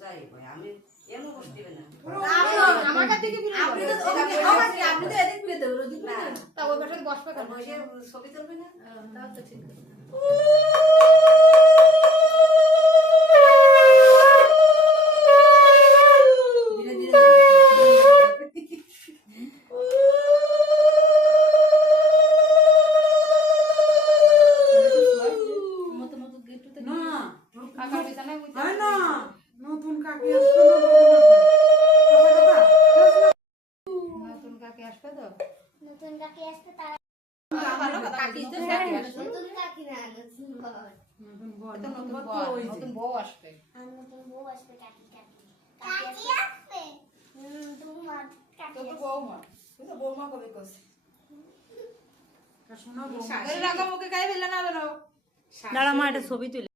যাই ভাই আমি এমন বসতে দিবে না আমার কাছ থেকে আপনি তো এদিক ফিরে দেবেন ওদিক না তা ওই পাশে বসবে কেন? বসে ছবি তুলবে না তাও তো ঠিক আছে। ধীরে ধীরে কাকার বিছানায় বসে হয় না নতুন কাকি আসতো না নতুন কাকি আসবে তো নতুন কাকি আসতে তারা ভালো কাকি তো কাকি আসবে নতুন কাকি না নতুন বর নতুন বর তো নতুন বর তো বউ ওই যে। নতুন বউ আসবে আর নতুন বউ আসবে কাকি কাকি কাকি আসবে তোমার কাকি তো বৌমা তুই তো বৌমা কবে করছিস শোনা বৌমা রাখো মুখে গায়ে ফেলে না বেরো দাঁড়া মা একটা ছবি তুলে